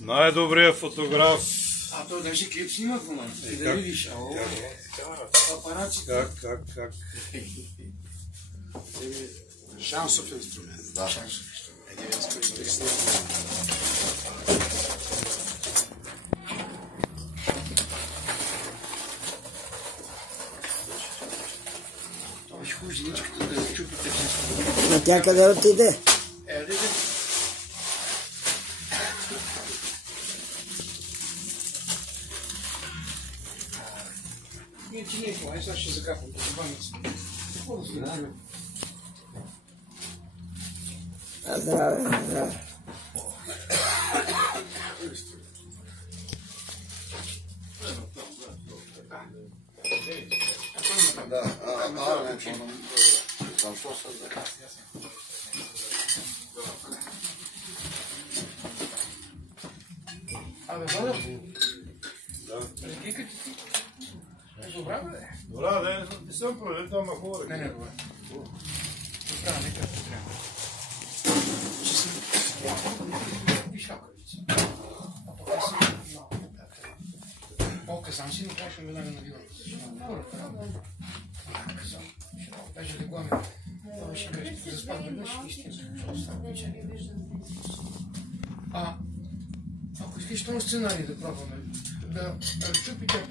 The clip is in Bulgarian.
Най-добрият фотограф. А то даже клип снимах в момента. Да видиш. Апарати. Как? Шансов инструмент. Да. Шансов инструмент. Това ще хубаво женичката да чупите всичко. На тя къде отиде? Ти не е това, сега ще закапам по баница. Какво да се даде? Здраве. Абе, Валя, прикикате ти. Добра, бе? Добра, не съм проверил, ама хубаво. Не, добре. Добра, не както трябва. Че си... Виж лакавица. А това си много. По-казан си, но трябваше веднага на вилата. Казан. Даже легла ми. Това ще кажеш, за спад веднъж истина. Що става печение? Ако искаш този сценарий да пробваме, да чупите